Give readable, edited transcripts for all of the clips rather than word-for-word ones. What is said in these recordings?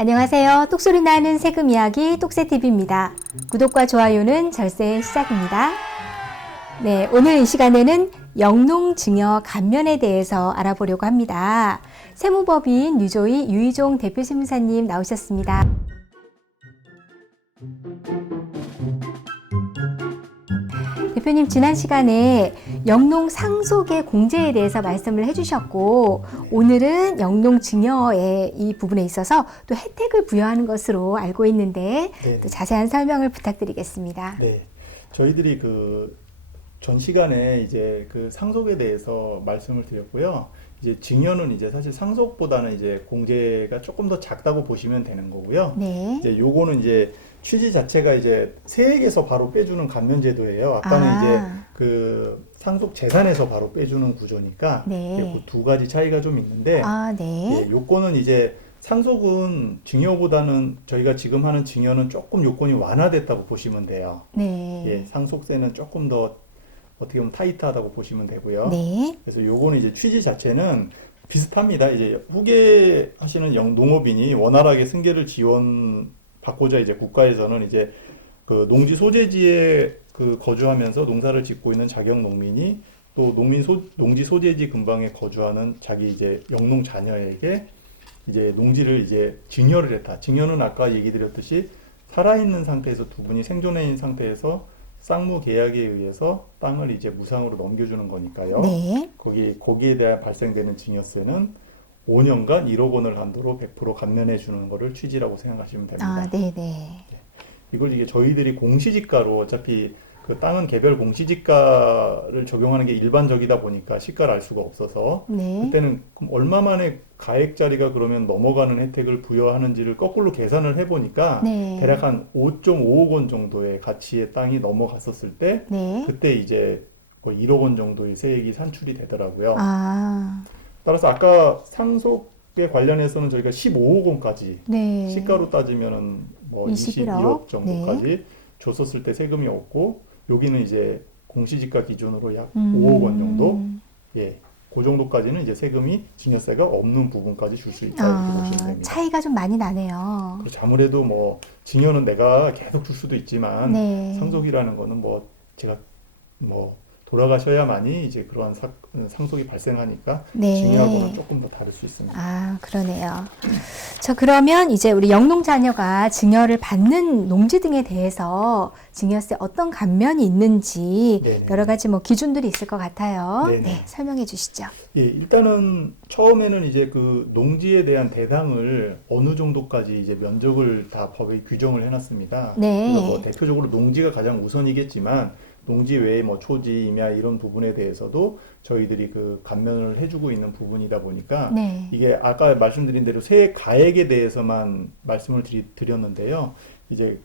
안녕하세요. 똑소리 나는 세금 이야기 똑세TV입니다. 구독과 좋아요는 절세의 시작입니다. 네, 오늘 이 시간에는 영농증여 감면에 대해서 알아보려고 합니다. 세무법인 유조희 유희종 대표세무사님 나오셨습니다. 대표님, 지난 시간에 영농 상속의 공제에 대해서 말씀을 해주셨고, 오늘은 영농 증여의 이 부분에 있어서 또 혜택을 부여하는 것으로 알고 있는데, 네. 또 자세한 설명을 부탁드리겠습니다. 네, 저희들이 전 시간에 이제 그 상속에 대해서 말씀을 드렸고요. 이제 증여는 이제 사실 상속보다는 이제 공제가 조금 더 작다고 보시면 되는 거고요. 네. 이제 요거는 이제 취지 자체가 이제 세액에서 바로 빼주는 감면제도예요. 아까는 이제 그 상속 재산에서 바로 빼주는 구조니까 네. 그 두 가지 차이가 좀 있는데, 네. 예, 요거는 이제 상속은 증여보다는 저희가 지금 하는 증여는 조금 요건이 완화됐다고 보시면 돼요. 네. 예, 상속세는 조금 더 어떻게 보면 타이트하다고 보시면 되고요. 네. 그래서 요거는 이제 취지 자체는 비슷합니다. 이제 후계 하시는 농업인이 원활하게 승계를 지원받고자 이제 국가에서는 이제 그 농지 소재지에 거주하면서 농사를 짓고 있는 자격 농민이 또 농지 소재지 근방에 거주하는 자기 이제 영농 자녀에게 이제 농지를 이제 증여를 했다. 증여는 아까 얘기 드렸듯이 살아있는 상태에서 두 분이 생존해 있는 상태에서 쌍무 계약에 의해서 땅을 이제 무상으로 넘겨주는 거니까요. 네. 거기에 대한 발생되는 증여세는 5년간 1억 원을 한도로 100% 감면해 주는 거를 취지라고 생각하시면 됩니다. 네네. 이걸 이게 저희들이 공시지가로 어차피 그 땅은 개별 공시지가를 적용하는 게 일반적이다 보니까 시가를 알 수가 없어서 네. 그때는 그럼 얼마 만에 가액자리가 그러면 넘어가는 혜택을 부여하는지를 거꾸로 계산을 해보니까 네. 대략 한 5.5억 원 정도의 가치의 땅이 넘어갔었을 때 네. 그때 이제 거의 1억 원 정도의 세액이 산출이 되더라고요. 아, 따라서 아까 상속에 관련해서는 저희가 15억 원까지 네. 시가로 따지면은 뭐 21억 21억 정도까지 줬었을 때 세금이 없고, 여기는 이제 공시지가 기준으로 약 5억 원 정도, 예, 그 정도까지는 이제 세금이 증여세가 없는 부분까지 줄 수 있다 이렇게 보시면 됩니다. 차이가 좀 많이 나네요. 그렇죠. 아무래도 뭐 증여는 내가 계속 줄 수도 있지만 네. 상속이라는 거는 뭐 제가 뭐 돌아가셔야만이 이제 그러한 상속이 발생하니까 네. 증여하고는 조금 더 다를 수 있습니다. 아, 그러네요. 그러면 이제 우리 영농 자녀가 증여를 받는 농지 등에 대해서 증여세 어떤 감면이 있는지 네네. 여러 가지 뭐 기준들이 있을 것 같아요. 네네. 네, 설명해 주시죠. 예, 일단은 처음에는 이제 그 농지에 대한 대상을 어느 정도까지 이제 면적을 다 법에 규정을 해놨습니다. 네. 그래서 뭐 대표적으로 농지가 가장 우선이겠지만 농지 외에 뭐 초지, 임야 이런 부분에 대해서도 저희들이 그 감면을 해주고 있는 부분이다 보니까 네. 이게 아까 말씀드린 대로 세액 가액에 대해서만 말씀을 드렸는데요. 이제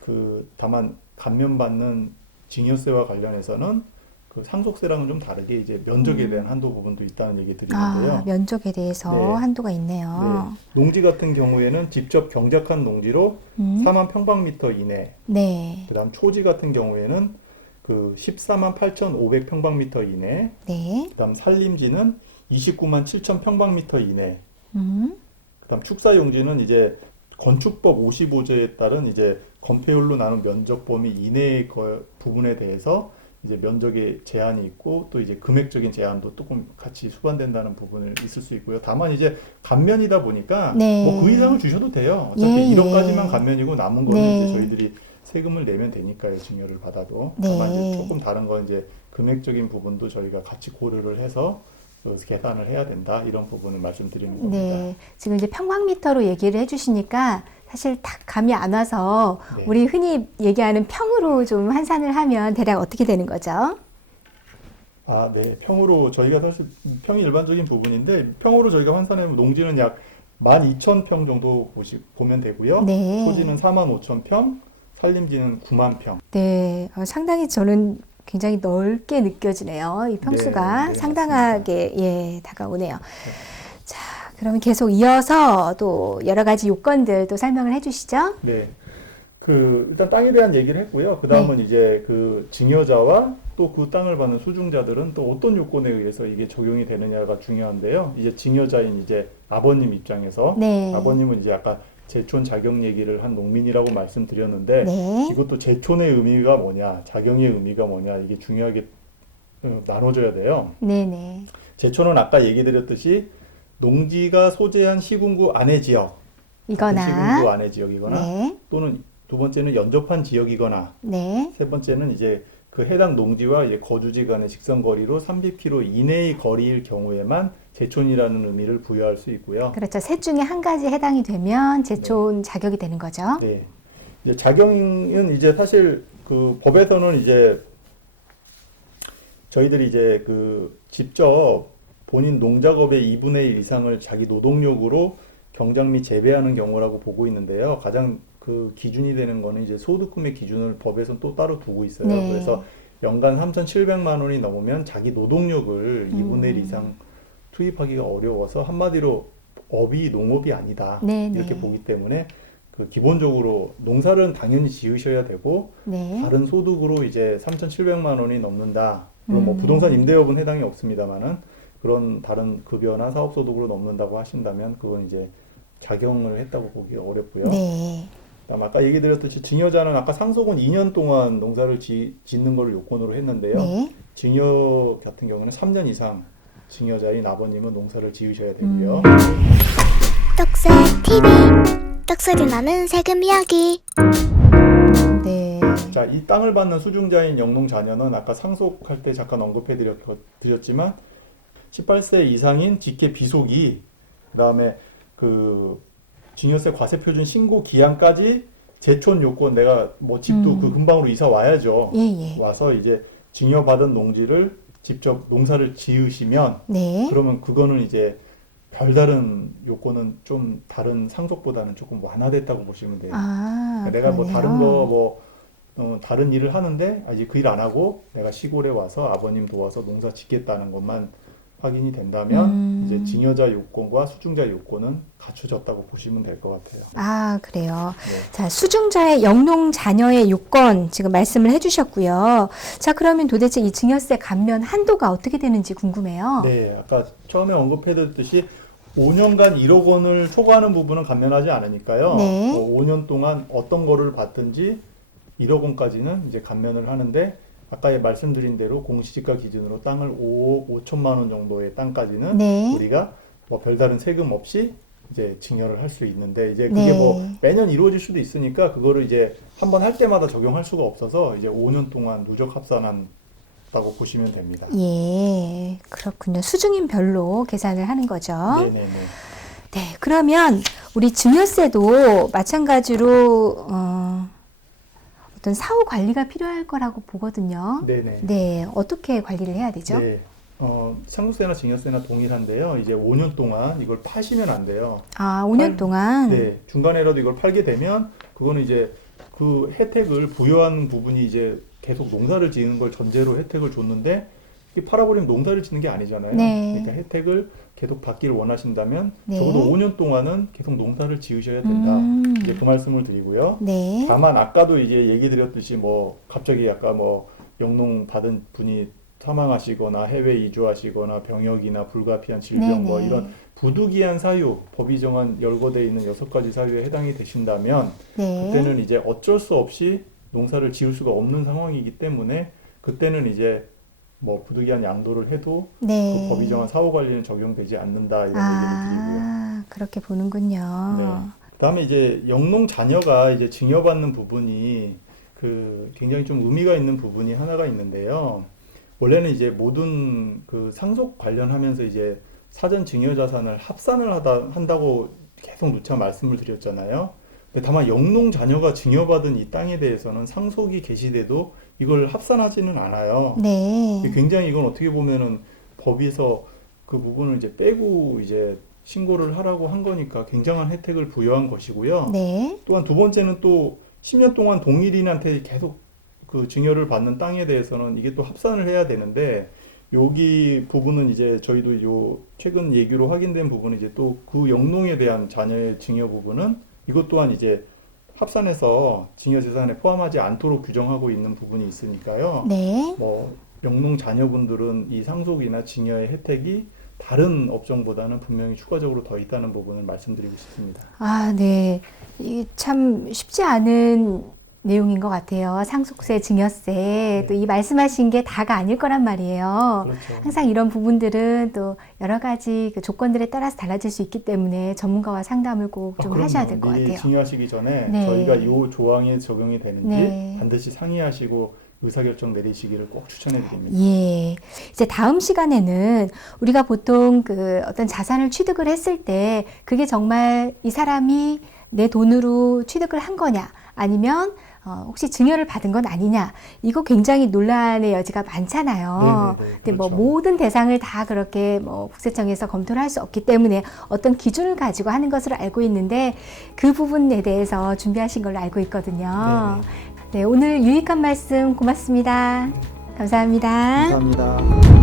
다만 감면받는 증여세와 관련해서는 그 상속세랑은 좀 다르게 이제 면적에 대한 한도 부분도 있다는 얘기 드리는데요. 면적에 대해서 네. 한도가 있네요. 네. 농지 같은 경우에는 직접 경작한 농지로 4만 평방미터 이내, 네. 그다음 초지 같은 경우에는 그 14만 8,500 평방미터 이내, 네. 그다음 산림지는 29만 7천 평방미터 이내, 음. 그다음 축사용지는 이제 건축법 55조에 따른 이제 건폐율로 나눈 면적 범위 이내의 부분에 대해서 이제 면적의 제한이 있고 또 이제 금액적인 제한도 조금 같이 수반된다는 부분을 있을 수 있고요. 다만 이제 감면이다 보니까 네. 뭐 그 이상을 주셔도 돼요. 어차피 예, 1억까지만 예. 감면이고 남은 거는 네. 이제 저희들이 세금을 내면 되니까요. 증여를 받아도. 네. 다만 이제 조금 다른 건 이제 금액적인 부분도 저희가 같이 고려를 해서 계산을 해야 된다. 이런 부분을 말씀드리는 겁니다. 네. 지금 이제 평방미터로 얘기를 해주시니까 사실 딱 감이 안 와서 네. 우리 흔히 얘기하는 평으로 좀 환산을 하면 대략 어떻게 되는 거죠? 아, 네. 평으로 저희가 사실 평이 일반적인 부분인데 평으로 저희가 환산하면 농지는 약 12,000평 정도 보면 되고요. 네. 토지는 45,000평, 산림지는 9만 평. 네. 상당히 저는 굉장히 넓게 느껴지네요. 이 평수가 네, 상당하게 예, 다가오네요. 자, 그러면 계속 이어서 또 여러 가지 요건들 또 설명을 해주시죠. 네. 일단 땅에 대한 얘기를 했고요. 그 다음은 이제 그 증여자와 또 그 땅을 받는 수중자들은 또 어떤 요건에 의해서 이게 적용이 되느냐가 중요한데요. 이제 증여자인 이제 아버님 입장에서 네. 아버님은 이제 아까 제촌 자경 얘기를 한 농민이라고 말씀드렸는데 네. 이것도 제촌의 의미가 뭐냐, 자경의 의미가 뭐냐 이게 중요하게 나눠져야 돼요. 네네. 제촌은 아까 얘기 드렸듯이 농지가 소재한 시군구 안의 지역, 시군구 이거나, 안의 지역이거나 네. 또는 두 번째는 연접한 지역이거나 네. 세 번째는 이제 그 해당 농지와 이제 거주지 간의 직선 거리로 300km 이내의 거리일 경우에만 제촌이라는 의미를 부여할 수 있고요. 그렇죠. 셋 중에 한 가지 해당이 되면 제촌 자격이 되는 거죠. 네. 이제 자경은 이제 사실 그 법에서는 이제 저희들이 이제 그 직접 본인 농작업의 2분의 1 이상을 자기 노동력으로 경작 및 재배하는 경우라고 보고 있는데요. 가장 그 기준이 되는 거는 이제 소득금의 기준을 법에서는 또 따로 두고 있어요. 네. 그래서 연간 3,700만 원이 넘으면 자기 노동력을 2분의 1 이상 투입하기가 어려워서 한마디로 업이 농업이 아니다. 네, 이렇게 네. 보기 때문에 그 기본적으로 농사를 당연히 지으셔야 되고 네. 다른 소득으로 이제 3,700만 원이 넘는다. 물론 뭐 음. 부동산 임대업은 해당이 없습니다만은 그런 다른 급여나 사업 소득으로 넘는다고 하신다면 그건 이제 작용을 했다고 보기 어렵고요. 네. 그다음 아까 얘기 드렸듯이 증여자는 아까 상속은 2년 동안 농사를 짓는 걸 요건으로 했는데요. 네. 증여 같은 경우는 3년 이상 증여자인 아버님은 농사를 지으셔야 되고요. 떡새 TV 떡소리 나는 세금 이야기. 네. 자, 이 땅을 받는 수중자인 영농 자녀는 아까 상속할 때 잠깐 언급해 드렸지만 18세 이상인 직계 비속이 그다음에 그 증여세 과세 표준 신고 기한까지 제촌 요건 내가 뭐 집도 그 근방으로 이사 와야죠. 예, 예. 와서 이제 증여받은 농지를 직접 농사를 지으시면 네. 그러면 그거는 이제 별다른 요건은 좀 다른 상속보다는 조금 완화됐다고 보시면 돼요. 아, 내가 뭐 그러네요. 다른 거 뭐 다른 일을 하는데 이제 그 일 안 하고 내가 시골에 와서 아버님 도와서 농사 짓겠다는 것만 확인이 된다면 이제 증여자 요건과 수중자 요건은 갖춰졌다고 보시면 될 것 같아요. 아, 그래요. 네. 자, 수중자의 영농 자녀의 요건 지금 말씀을 해주셨고요. 자, 그러면 도대체 이 증여세 감면 한도가 어떻게 되는지 궁금해요. 네, 아까 처음에 언급해드렸듯이 5년간 1억 원을 초과하는 부분은 감면하지 않으니까요. 네. 5년 동안 어떤 거를 받든지 1억 원까지는 이제 감면을 하는데 아까 말씀드린 대로 공시지가 기준으로 땅을 5억 5천만 원 정도의 땅까지는 네. 우리가 뭐 별다른 세금 없이 이제 증여를 할 수 있는데 이제 그게 네. 뭐 매년 이루어질 수도 있으니까 그거를 이제 한번 할 때마다 적용할 수가 없어서 이제 5년 동안 누적 합산한다고 보시면 됩니다. 예, 그렇군요. 수중인 별로 계산을 하는 거죠. 네네네. 네, 그러면 우리 증여세도 마찬가지로 어떤 사후 관리가 필요할 거라고 보거든요. 네네. 네, 어떻게 관리를 해야 되죠? 네. 상속세나 증여세나 동일한데요. 이제 5년 동안 이걸 파시면 안 돼요. 아, 5년 동안? 네. 중간에라도 이걸 팔게 되면 그거는 이제 그 혜택을 부여한 부분이 이제 계속 농사를 지는 걸 전제로 혜택을 줬는데 이게 팔아버리면 농사를 짓는 게 아니잖아요. 네. 그러니까 혜택을 계속 받기를 원하신다면 네. 적어도 5년 동안은 계속 농사를 지으셔야 된다. 이제 그 말씀을 드리고요. 네. 다만 아까도 이제 얘기 드렸듯이 뭐 갑자기 아까 뭐 영농 받은 분이 사망하시거나 해외 이주하시거나 병역이나 불가피한 질병 네네. 뭐 이런 부득이한 사유, 법이 정한 열거되어 있는 6가지 사유에 해당이 되신다면 네. 그때는 이제 어쩔 수 없이 농사를 지을 수가 없는 상황이기 때문에 그때는 이제 뭐 부득이한 양도를 해도 네. 그 법이 정한 사후 관리는 적용되지 않는다 이런 얘기를 드리고요. 아, 그렇게 보는군요. 네. 그다음에 이제 영농 자녀가 이제 증여받는 부분이 그 굉장히 좀 의미가 있는 부분이 하나가 있는데요. 원래는 이제 모든 그 상속 관련하면서 이제 사전 증여 자산을 합산을 한다고 계속 누차 말씀을 드렸잖아요. 근데 다만 영농 자녀가 증여받은 이 땅에 대해서는 상속이 개시돼도 이걸 합산하지는 않아요. 네. 굉장히 이건 어떻게 보면은 법에서 그 부분을 이제 빼고 이제 신고를 하라고 한 거니까 굉장한 혜택을 부여한 것이고요. 네. 또한 두 번째는 또 10년 동안 동일인한테 계속 그 증여를 받는 땅에 대해서는 이게 또 합산을 해야 되는데 여기 부분은 이제 저희도 요 최근 얘기로 확인된 부분은 이제 또 그 영농에 대한 자녀의 증여 부분은 이것 또한 이제 합산해서 증여 재산에 포함하지 않도록 규정하고 있는 부분이 있으니까요. 네. 뭐 영농 자녀분들은 이 상속이나 증여의 혜택이 다른 업종보다는 분명히 추가적으로 더 있다는 부분을 말씀드리고 싶습니다. 아, 네. 이게 참 쉽지 않은 내용인 것 같아요. 상속세, 증여세, 또 이 말씀하신 게 다가 아닐 거란 말이에요. 그렇죠. 항상 이런 부분들은 또 여러 가지 그 조건들에 따라서 달라질 수 있기 때문에 전문가와 상담을 꼭 좀 그럼요. 하셔야 될 것 미리 같아요. 증여하시기 전에 네. 저희가 이 조항이 적용이 되는지 네. 반드시 상의하시고 의사결정 내리시기를 꼭 추천해 드립니다. 예. 이제 다음 시간에는 우리가 보통 그 어떤 자산을 취득을 했을 때 그게 정말 이 사람이 내 돈으로 취득을 한 거냐 아니면 혹시 증여를 받은 건 아니냐 이거 굉장히 논란의 여지가 많잖아요. 네네네, 근데 뭐 그렇죠. 모든 대상을 다 그렇게 뭐 국세청에서 검토를 할 수 없기 때문에 어떤 기준을 가지고 하는 것으로 알고 있는데 그 부분에 대해서 준비하신 걸로 알고 있거든요. 네, 오늘 유익한 말씀 고맙습니다. 감사합니다. 감사합니다.